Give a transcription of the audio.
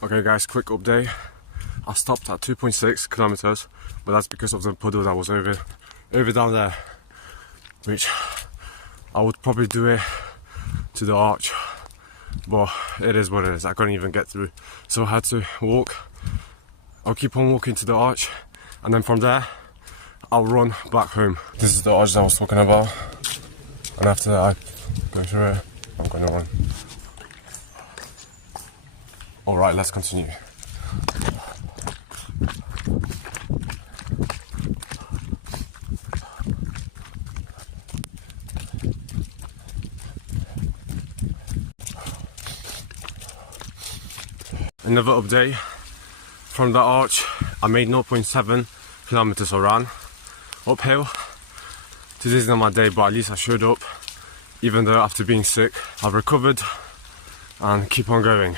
Okay guys, quick update. I stopped at 2.6 kilometers, but that's because of the puddle that was over down there, which I would probably do it to the arch, but it is what it is. I couldn't even get through, so I had to walk. I'll keep on walking to the arch, and then from there I'll run back home. This is the arch that I was talking about, and after that I go through it, I'm gonna run. Alright, let's continue. Another update. From the arch, I made 0.7 kilometers or ran uphill. Today's not my day, but at least I showed up. Even though after being sick, I've recovered and keep on going.